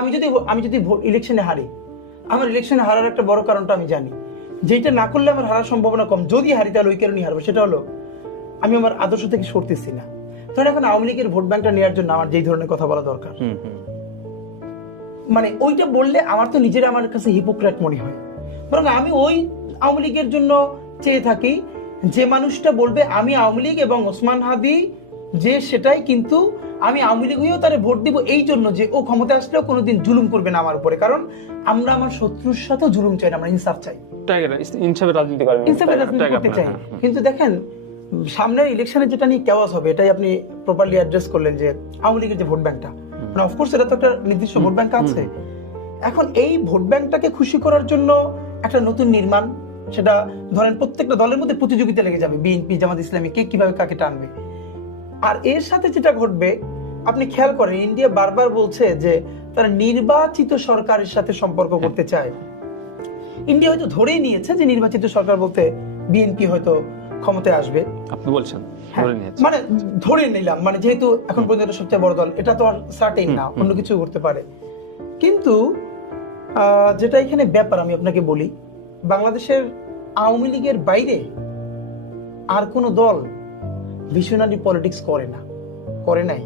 আমি যদি ইলেকশনে হারি, আমার ইলেকশনে হারার একটা বড় কারণটা আমি জানি, যেটা না করলে আমার হারার সম্ভাবনা কম, যদি হারি তাহলে ওই কারণেই হারবো, সেটা হলো আমি আমার আদর্শ থেকে সরতেছি না। ধরেন এখন আওয়ামী লীগের ভোট ব্যাংকটা নেওয়ার জন্য আমার যেই ধরনের কথা বলা দরকার, মানে ওইটা বললে আমার তো নিজের আমার কাছে হিপোক্রেট মনে হয়। বরং আমি ওই আওয়ামী লীগের জন্য চেয়ে থাকি যে মানুষটা বলবে আমি আওয়ামী লীগ এবং ওসমান হাদি যে সেটাই, কিন্তু আমি আওয়ামী লীগ হয়েও তারে ভোট দিব এই জন্য যে ও ক্ষমতা আসলেও কোনোদিন জুলুম করবে না আমার উপরে। কারণ আমরা আমার শত্রুর সাথে জুলুম চাই না, আমরা ইনসাফ চাই, ইনসাফের রাজনীতি করতে চাই। কিন্তু দেখেন সামনের ইলেকশনে যেটা নিয়ে কেওয়াস হবে, এটাই আপনি প্রপারলি অ্যাড্রেস করলেন যে আওয়ামী লীগের যে ভোট ব্যাংকটা, মানে অফকোর্স এটা তো একটা নির্দিষ্ট ভোট ব্যাংক আছে। এখন এই ভোট ব্যাংকটাকে খুশি করার জন্য একটা নতুন নির্মাণ, সেটা ধরেন প্রত্যেকটা দলের মধ্যে প্রতিযোগিতা লেগে যাবে, বিএনপি জামাত ইসলামী কে কিভাবে কাকে টানবে। আর এর সাথে যেটা ঘটবে, আপনি খেয়াল করেন ইন্ডিয়া বারবার বলছে যে তারা নির্বাচিত সরকারের সাথে সম্পর্ক করতে চায়। ইন্ডিয়া হয়তো ধরেই নিয়েছে যে নির্বাচিত সরকার বলতে বিএনপি হয়তো ক্ষমতায় আসবে, আপনি বলছেন মানে ধরে নিলাম, মানে যেহেতু এখন পর্যন্ত সবচেয়ে বড় দল, এটা তো আর সার্টেন না, অন্য কিছু করতে পারে। কিন্তু যেটা এখানে ব্যাপার আমি আপনাকে বলি, বাংলাদেশের আওয়ামী লীগের বাইরে আর কোনো দল ভিশনারি পলিটিক্স করে না, করে নাই।